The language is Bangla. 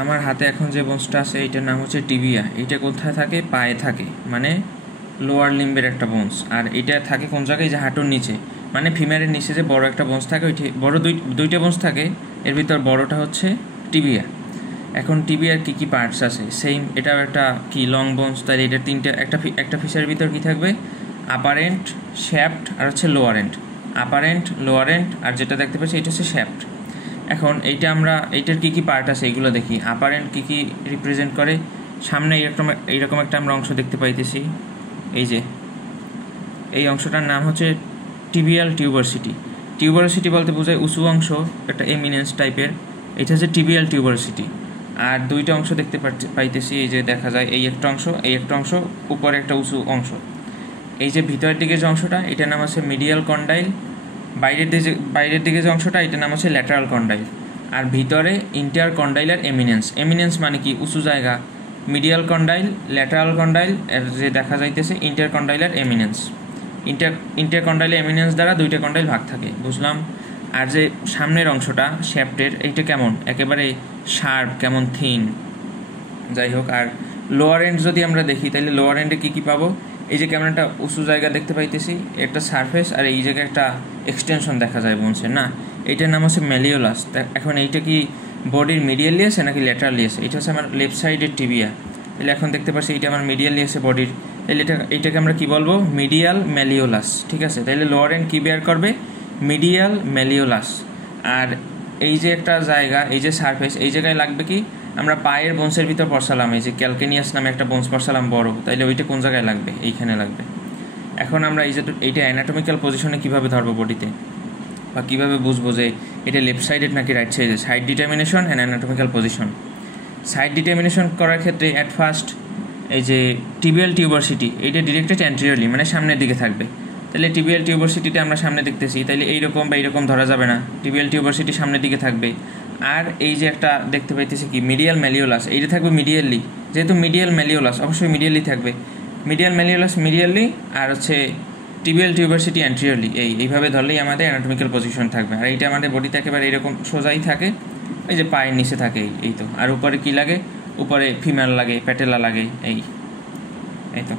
আমার হাতে এখন যে বোনসটা আছে এইটার নাম হচ্ছে টিবিয়া। এইটা কোথায় থাকে? পায়ে থাকে, মানে লোয়ার লিম্বের একটা বোনস। আর এটা থাকে কোন জায়গায়? যে হাঁটুর নিচে, মানে ফিমারের নিচে যে বড় একটা বোনস থাকে, ওইটি বড় দুইটা বোনস থাকে, এর ভিতর বড়টা হচ্ছে টিবিয়া। এখন টিবিয়ার কী কী পার্টস আছে? সেম, এটাও একটা কি লং বোনস, তাহলে এটা তিনটা, একটা ফিশারের ভিতর কী থাকবে? আপার এন্ড, শ্যাফট, আর হচ্ছে lower end. Upper end, lower end, আর যেটা দেখতে পাচ্ছি এটা হচ্ছে শ্যাফট। এখন এইটার কী কী পার্ট আছে এইগুলো দেখি। আপার এন্ড কী কী রিপ্রেজেন্ট করে? সামনে এইরকম একটা আমরা অংশ দেখতে পাইতেছি, এই যে এই অংশটার নাম হচ্ছে টিবিয়াল টিউবারসিটি। টিউবারসিটি বলতে বোঝায় উঁচু অংশ, একটা এমিনেন্স টাইপের, এটা হচ্ছে টিবিয়াল টিউবারসিটি। আর দুইটা অংশ দেখতে পাইতেছি, এই যে দেখা যায় এই একটা অংশ, উপরে একটা উঁচু অংশ। এই যে ভিতরের দিকে যে অংশটা, এটার নাম হচ্ছে মিডিয়াল কন্ডাইল। বাইরের দিকে যে অংশটা, এটার নাম হচ্ছে ল্যাটারাল কন্ডাইল। আর ভিতরে ইন্টার কন্ডাইল আর এমিনেন্স মানে কি? উঁচু জায়গা। মিডিয়াল কন্ডাইল, ল্যাটারাল কন্ডাইল, এর যে দেখা যাইতেছে ইন্টার কন্ডাইল আর এমিনেন্স। ইন্টার কন্ডাইল এমিনেন্স দ্বারা দুইটা কন্ডাইল ভাগ থাকে, বুঝলাম। আর যে সামনের অংশটা শ্যাফটের, এইটা কেমন? একেবারে শার্প, কেমন থিন, যাই হোক। আর লোয়ার এন্ড যদি আমরা দেখি, তাহলে লোয়ার এন্ডে কী কী পাবো? এই যে কেমন একটা উঁচু জায়গা দেখতে পাইতেছি, একটা সারফেস, আর এই জায়গায় একটা এক্সটেনশন দেখা যায় বোনসের, না? এইটার নাম হচ্ছে ম্যালিওলাস। এখন এইটা কি বডির মিডিয়ালি আছে নাকি ল্যাটারালি আছে? এটা হচ্ছে আমার লেফট সাইডের টিবিয়া। তাহলে এখন দেখতে পাচ্ছি এইটা আমার মিডিয়ালি আছে বডির, তাহলে এইটাকে আমরা কি বলবো? মিডিয়াল ম্যালিওলাস, ঠিক আছে? তাহলে লোয়ার এন্ড কী বেয়ার করবে? মিডিয়াল ম্যালিওলাস। আর এই যে একটা জায়গা, এই যে সারফেস, এই জায়গায় লাগবে কি? আমরা পায়ের বোনসের ভিতর পড়সালাম, এই যে ক্যালকেনিয়াস নামে একটা বোনস পড়সালাম বড়, তাইলে ওইটা কোন জায়গায় লাগবে? এইখানে লাগবে। এখন আমরা এইটা অ্যানাটমিক্যাল পজিশনে কীভাবে ধরবো বডিতে, বা কীভাবে বুঝবো যে এটা লেফট সাইডের নাকি রাইট সাইডে? Side determination and anatomical position. Side determination করার ক্ষেত্রে অ্যাট ফার্স্ট এই যে টিবিয়াল টিউবারসিটি, এইটা ডিরেক্টেড অ্যান্টেরিয়রলি, মানে সামনের দিকে থাকবে। তাহলে টিবিয়াল টিউবারসিটিতে আমরা সামনে দেখতেছি, তাহলে এইরকম বা এইরকম ধরা যাবে না, টিবিয়াল টিউবারসিটি সামনের দিকে থাকবে। আর এই যে একটা দেখতে পাইতেছি কি মিডিয়াল ম্যালিওলাস, এইটা থাকবে মিডিয়ালি, যেহেতু মিডিয়াল ম্যালিওলাস অবশ্যই মিডিয়ালি থাকবে। মিডিয়াল ম্যালিওলাস মিডিয়ালি, আর হচ্ছে টিবিয়াল টিউবারসিটি অ্যান্টেরিয়রলি। এইভাবে ধরলেই আমাদের অ্যানাটমিক্যাল পজিশন থাকবে। আর এইটা আমাদের বডিতে একেবারে এরকম সোজাই থাকে, এই যে পায়ের নিচে থাকে, এই তো। আর উপরে কি লাগে? উপরে ফিমেল লাগে, প্যাটেলা লাগে, এই তো।